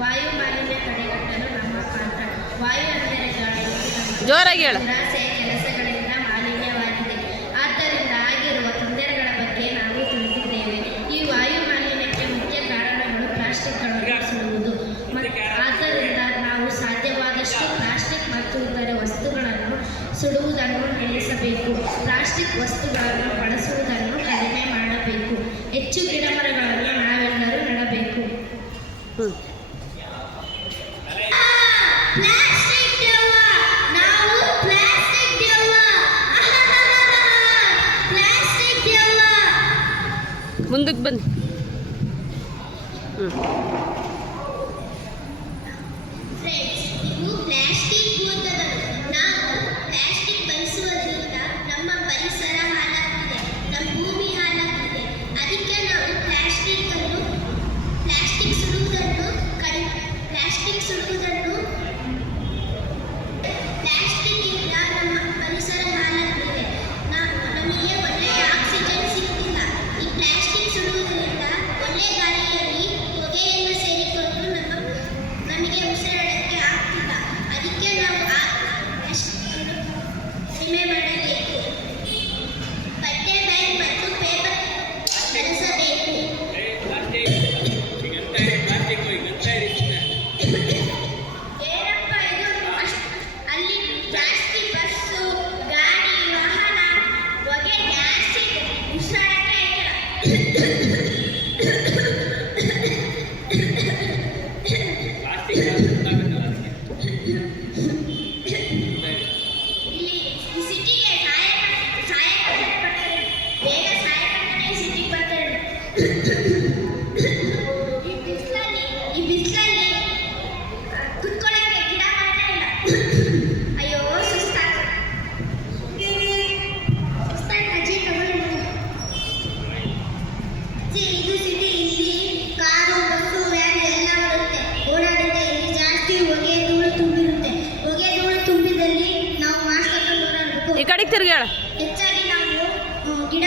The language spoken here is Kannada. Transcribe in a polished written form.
ವಾಯು ಮಾಲಿನ್ಯ ತಡೆಗಟ್ಟಲು ನಮ್ಮ ಪಾತ್ರ. ವಾಯು ಅಂದರೆ ಗಾಳಿ, ಜೋರಾಗಿ ಹೇಳು. ದುರಾಸೆ ಕೆಲಸಗಳಿಂದ ಮಾಲಿನ್ಯವಾಗಿದೆ. ಆದ್ದರಿಂದ ಆಗಿರುವ ತೊಂದರೆಗಳ ಬಗ್ಗೆ ನಾವು ತಿಳಿದಿದ್ದೇವೆ. ಈ ವಾಯು ಮಾಲಿನ್ಯಕ್ಕೆ ಮುಖ್ಯ ಕಾರಣಗಳು ಪ್ಲಾಸ್ಟಿಕ್ಗಳನ್ನು ಸುಡುವುದು. ಆದ್ದರಿಂದ ನಾವು ಸಾಧ್ಯವಾದಷ್ಟು ಪ್ಲಾಸ್ಟಿಕ್ ಮತ್ತು ಇತರ ವಸ್ತುಗಳನ್ನು ಸುಡುವುದನ್ನು ನಿಲ್ಲಿಸಬೇಕು. ಪ್ಲಾಸ್ಟಿಕ್ ವಸ್ತುಗಳನ್ನು ಬಳಸುವುದನ್ನು ಕಡಿಮೆ ಮಾಡಬೇಕು. ಹೆಚ್ಚು ಗಿಡಮರಗಳನ್ನು ನಾವೆಲ್ಲರೂ ನೆಡಬೇಕು. ಮುಂದಕ್ಕೆ ಬನ್ನಿ. ಇವು ಪ್ಲಾಸ್ಟಿಕ್ ಭೂತಗಳು. ನಾವು ಪ್ಲಾಸ್ಟಿಕ್ ಬಳಸುವುದರಿಂದ ನಮ್ಮ ಪರಿಸರ ಹಾಳಾಗ್ತಿದೆ, ನಮ್ಮ ಭೂಮಿ ಹಾಳಾಗ್ತಿದೆ. ಅದಕ್ಕೆ ನಾವು ಪ್ಲಾಸ್ಟಿಕ್ ಸುಡುವುದನ್ನು ಪ್ಲಾಸ್ಟಿಕ್ಕಿಂದ ನಮ್ಮ ಪರಿಸರ ಹಾಳಾಗ್ತಿದೆ. ನಮಗೆ ಒಳ್ಳೆಯ ಆಕ್ಸಿಜನ್ ಸಿಗ್ತಿಲ್ಲ. ಈ ಪ್ಲಾಸ್ಟಿಕ್ ಸುಡುವುದರಿಂದ ಒಳ್ಳೆಯ ಗಾಳಿಯಲ್ಲಿ ಹೊಗೆಯನ್ನು ಸೇರಿಕೊಂಡು ನಮಗೆ ಉಸಿರಾಡಕ್ಕೆ ಆಗ್ತಿಲ್ಲ. ಅದಕ್ಕೆ ನಾವು ಕಡಿಮೆ ಮಾಡಬೇಕು. ಬಟ್ಟೆ ಬ್ಯಾಗ್ ಮತ್ತು ಪೇಪರ್ ಬಳಸಬೇಕು. ಏನಪ್ಪ ಇದು? ಅಲ್ಲಿ ಜಾಸ್ತಿ ಬಸ್ಸು, ಗಾಡಿ, ವಾಹನ, ಹೊಗೆ ಜಾಸ್ತಿ, ಉಸಿರಾಡಕ್ಕೆ ಸಿಟಿಗೆ ಬೇಗ ಸಾಯಕಂತಾನೆ ಸಿಟಿಗೆ ಬರ್ತಾರೆ. ಈ ಬಿಸಿಲಲ್ಲಿ ಕುತ್ಕೊಳ್ಳೋಕ್ಕೆ ಗಿಡ ಮರನೇ ಇಲ್ಲ. ಅಯ್ಯೋ ಸುಸ್ತಾಯ್ತು ಅಜ್ಜಿ. ಇದು ಸಿಟಿ. ಇಲ್ಲಿ ಕಾರು, ಬಸ್ಸು, ವ್ಯಾನ್ ಎಲ್ಲ ಬರುತ್ತೆ, ಓಡಾಡುತ್ತೆ. ಇಲ್ಲಿ ಜಾಸ್ತಿ ಹೊಗೆ ಧೂಳು ತುಂಬಿರುತ್ತೆ. ಹೊಗೆ ಧೂಳು ತುಂಬಿದಲ್ಲಿ ನಾವು ಮಾಸ್ಕ್ ಹಾಕೊಂಡು ಓಡಾಡಬೇಕು. ಈ ಕಡೆಗೆ ತಿರುಗಿ ಹೇಳ. ಹೆಚ್ಚಾಗಿ ನಾವು ಗಿಡ